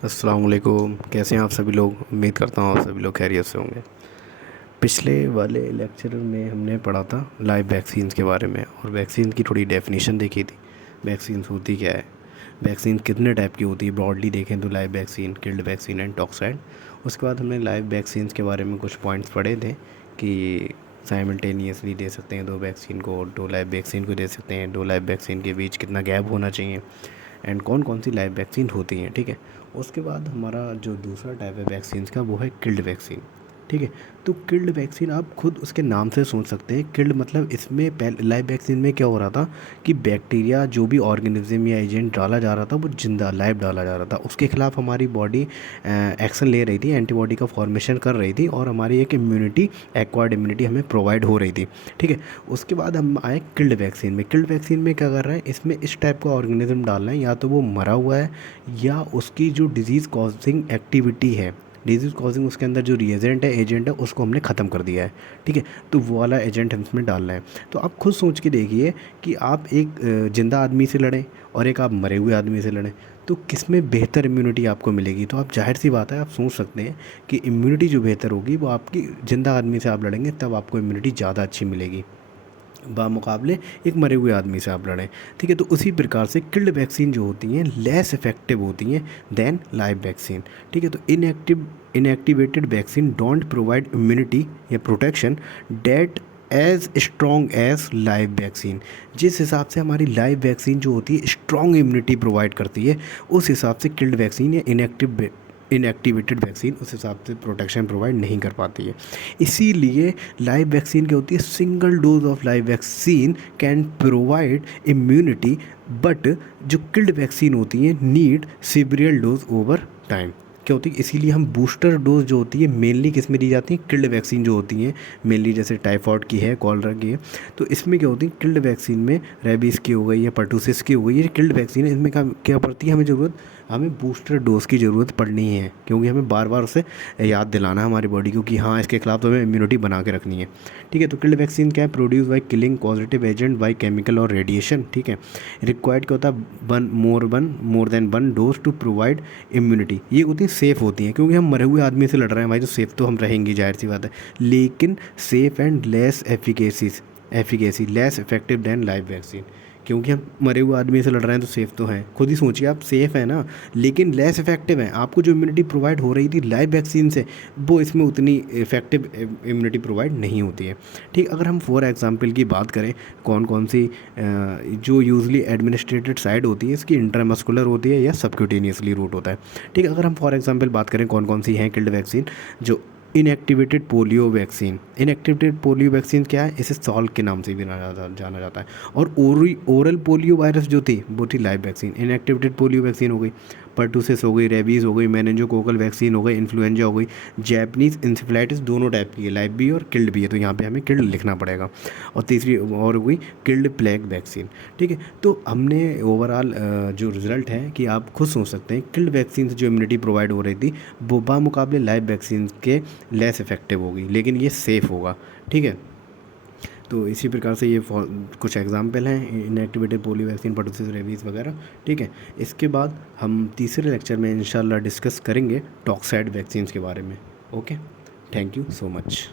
अस्सलाम वालेकुम। कैसे हैं आप सभी लोग? उम्मीद करता हूँ आप सभी लोग खैरियत से होंगे। पिछले वाले लेक्चर में हमने पढ़ा था लाइव वैक्सीन्स के बारे में और वैक्सीन की थोड़ी डेफिनेशन देखी थी। वैक्सीन्स होती क्या है, वैक्सीन कितने टाइप की होती है, ब्रॉडली देखें तो live vaccine, killed vaccine and toxoid. उसके बाद हमने लाइव वैक्सीन्स के बारे में कुछ पॉइंट्स पढ़े थे कि साइमल्टेनियसली दे सकते हैं दो वैक्सीन को, दो लाइव वैक्सीन को दे सकते हैं, दो लाइव वैक्सीन के बीच कितना गैप होना चाहिए एंड कौन कौन सी लाइव वैक्सीन होती हैं। ठीक है, उसके बाद हमारा जो दूसरा टाइप है वैक्सीन्स का वो है किल्ड वैक्सीन। ठीक है, तो किल्ड वैक्सीन आप खुद उसके नाम से सोच सकते हैं। किल्ड मतलब इसमें पहले लाइव वैक्सीन में क्या हो रहा था कि बैक्टीरिया जो भी ऑर्गेनिज्म या एजेंट डाला जा रहा था वो जिंदा लाइव डाला जा रहा था, उसके खिलाफ हमारी बॉडी एक्शन ले रही थी, एंटीबॉडी का फॉर्मेशन कर रही थी और हमारी एक इम्यूनिटी, एक्वायर्ड इम्यूनिटी हमें प्रोवाइड हो रही थी। ठीक है, उसके बाद हम आए किल्ड वैक्सीन में। किल्ड वैक्सीन में क्या कर रहे हैं, इसमें इस टाइप का ऑर्गेनिज्म डालना है, या तो वो मरा हुआ है या उसकी जो डिजीज़ कॉजिंग एक्टिविटी है, डिजीज़ कॉजिंग उसके अंदर जो रिएजेंट है, एजेंट है, उसको हमने ख़त्म कर दिया है। ठीक है, तो वो वाला एजेंट हम इसमें डालना है। तो आप खुद सोच के देखिए कि आप एक ज़िंदा आदमी से लड़ें और एक आप मरे हुए आदमी से लड़ें, तो किस में बेहतर इम्यूनिटी आपको मिलेगी। तो आप जाहिर सी बात है, आप सोच सकते हैं कि इम्यूनिटी जो बेहतर होगी वो आपकी ज़िंदा आदमी से आप लड़ेंगे तब आपको इम्यूनिटी ज़्यादा अच्छी मिलेगी बामुकाबले एक मरे हुए आदमी से आप लड़ें। ठीक है, तो उसी प्रकार से किल्ड वैक्सीन जो होती हैं लेस इफेक्टिव होती हैं देन लाइव वैक्सीन। ठीक है, तो inactivated vaccine don't provide immunity या protection that as strong as live vaccine. जिस हिसाब से हमारी लाइव वैक्सीन जो होती है स्ट्रॉन्ग इम्यूनिटी प्रोवाइड करती है, उस हिसाब से किल्ड वैक्सीन या इनएक्टिवेटेड वैक्सीन उस हिसाब से प्रोटेक्शन प्रोवाइड नहीं कर पाती है। इसीलिए लाइव वैक्सीन क्या होती है, single dose of live vaccine can provide immunity, but जो किल्ड वैक्सीन होती हैं need severe dose over time. क्या होती है, इसीलिए हम बूस्टर डोज जो होती है मेनली किस में दी जाती है, किल्ड वैक्सीन जो होती हैं मेनली, जैसे टाइफॉइड की है, कॉलरा की है, तो इसमें क्या होती है किल्ड वैक्सीन में रेबीज़ की हो गई या पर्टूसिस की हो गई, ये किल्ड वैक्सीन है, इसमें क्या क्या पड़ती है, हमें ज़रूरत, हमें बूस्टर डोज की ज़रूरत पड़नी है, क्योंकि हमें बार बार उसे याद दिलाना है हमारी बॉडी को कि हाँ इसके खिलाफ तो हमें इम्यूनिटी बना के रखनी है। ठीक है, तो किल्ड वैक्सीन क्या है, produce by killing positive agent by chemical और रेडिएशन। ठीक है, रिक्वायर्ड क्या होता है, more than one dose to provide immunity. ये होती है सेफ़ होती हैं, क्योंकि हम मरे हुए आदमी से लड़ रहे हैं भाई, तो सेफ़ तो हम रहेंगे, जाहिर सी बात है, लेकिन safe and less efficacy less effective than live vaccine. क्योंकि हम मरे हुए आदमी से लड़ रहे हैं तो सेफ़ तो हैं, खुद ही सोचिए आप, सेफ़ है ना, लेकिन लेस इफेक्टिव है। आपको जो इम्यूनिटी प्रोवाइड हो रही थी लाइव वैक्सीन से, वो इसमें उतनी इफेक्टिव इम्यूनिटी प्रोवाइड नहीं होती है। ठीक, अगर हम फॉर एग्जांपल की बात करें, कौन कौन सी जो यूजली एडमिनिस्ट्रेटेड साइड होती है इसकी, इंट्रामस्कुलर होती है या सबक्यूटेनियसली रूट होता है। ठीक है, अगर हम फॉर एग्जांपल बात करें कौन कौन सी हैं किल्ड वैक्सीन, जो इनएक्टिवेटेड पोलियो वैक्सीन क्या है, इसे सॉल्ट के नाम से भी जाना जाता है। और ओरल पोलियो वायरस जो थी वो थी live vaccine. Inactivated polio vaccine हो गई, पर्टूसिस हो गई, रेबीज़ हो गई, मेनिंजोकोकल वैक्सीन हो गई, इन्फ्लुएंजा हो गई, जैपनीज़ इंसेफ्लाइटिस, दोनों टाइप की है, लाइव भी और किल्ड भी है, तो यहाँ पे हमें किल्ड लिखना पड़ेगा। और तीसरी और हो गई किल्ड प्लेग वैक्सीन। ठीक है, तो हमने ओवरऑल जो रिज़ल्ट है कि आप खुद सोच सकते हैं, किल्ड वैक्सीन से जो इम्यूनिटी प्रोवाइड हो रही थी वो बामुकाबले लाइव वैक्सीन के लेस इफेक्टिव होगी, लेकिन ये सेफ़ होगा। ठीक है, तो इसी प्रकार से ये कुछ एग्जाम्पल हैं, inactivated polio vaccine, pertussis, rabies वगैरह। ठीक है, इसके बाद हम तीसरे लेक्चर में इंशाल्लाह डिस्कस करेंगे टॉक्साइड वैक्सीन्स के बारे में। Okay, thank you so much.